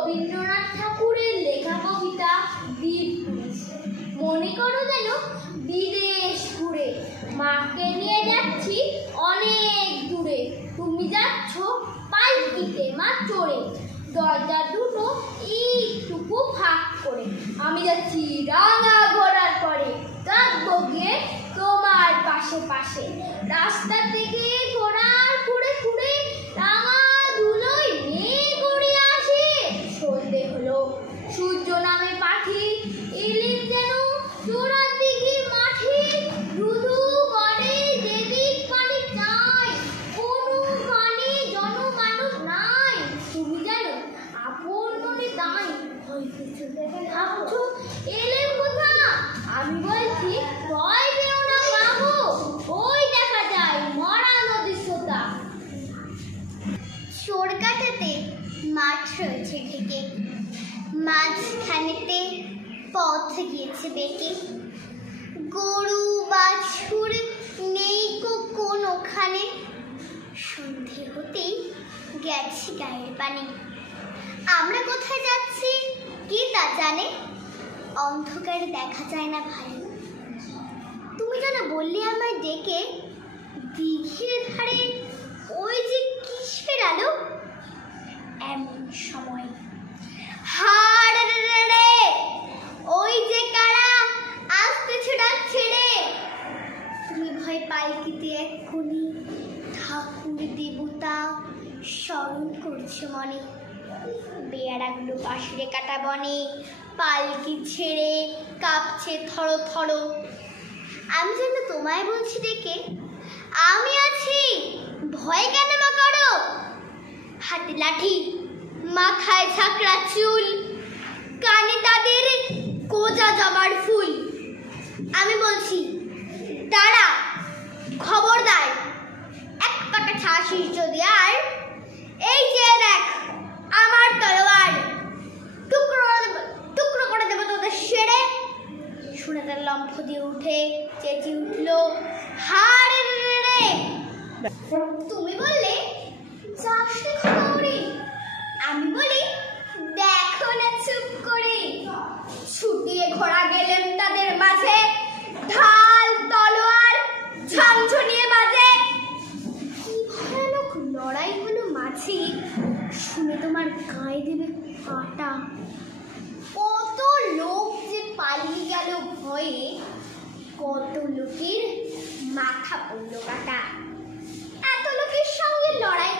রবীন্দ্রনাথ ঠাকুরের লেখা কবিতা বীরপুরুষ। মনে করো যেন বিদেশ ঘুরে, মাকে নিয়ে যাচ্ছি অনেক দূরে। তুমি যাচ্ছ পালকিতে মা চড়ে, দরজা দুটো একটুকু ফাঁক করে। আমি যাচ্ছি রাঙা ঘোড়ার পরে, কাঁদবো গিয়ে তোমার পাশে পাশে। রাস্তা থেকে ঘোড়ার ঘুরে ঘুরে রাঙা ধুলোয় মেয়ে করে আসে। সন্ধে হলো, সূর্য নামে পাখি এলেন যেন চোরার দিঘির মাঠে। ধুধু করে যেদিক পানি চায়, কোনো কানে জনমানব নাই। তুমি জানো আপন মনে দাঁই, হয়তো দেখে ভাবছো এলেন কোথা। আমি বলছি ভয় পেও না বাবু, ওই দেখা যায় মরা নদীর সোতা। চোরকাটাতে মাঠ রয়েছে ঢেকে, মাঝখানেতে পথ গিয়েছে বেঁকে। গরু বাছুর নেই কোনোখানে, সন্ধে হতেই গেছে গায়ের পানি। আমরা কোথায় যাচ্ছি কি তা জানে, অন্ধকারে দেখা যায় না ভাই। তুমি যেন বললে আমায় ডেকে, দিঘির ধারে ওই যে কিসের আলো। এমন সময় হাড় রে, ওই যে কারা আসতেছে ডাক ছেড়ে। তুমি ভয় পালকিতে এক্ষুনি ঠাকুর দেবতা স্মরণ করছে মনে। বেয়ারাগুলো পাশে কাটা বনে, পালকি ছেড়ে কাঁপছে থরো থরো। আমি যেন তোমায় বলছি ডেকে, আমি আছি, ভয় কেন মা করো। হাতে লাঠি, মাথায় ঝাঁকড়া চুল, কানে তাদের কোজা জবার ফুল। আমি বলছি দাঁড়া, খবরদার এক পাকা ছাসিস যদি আর, এই যে দেখ আমার তলোয়ার, টুকরো করে দেবো তোদের সেরে। শুনে তার লম্ফ দিয়ে উঠে চেঁচিয়ে উঠলো, হাড় রে। তুমি বললে যাস রে খবরে, আমি বলি দেখো না চুপ করে। ছুটিয়ে ঘোড়া গেলেন তাদের মাঝে, ঢাল তলোয়ার ঝনঝনিয়ে বাজে। কি ভয়ানক লড়াই হলো মাঝি, শুনে তোমার গায়ে দেবে কাটা। কত লোক যে পালিয়ে গেল ভয়ে, কত লোকের মাথা পড়লো কাটা। এত লোকের সঙ্গে লড়াই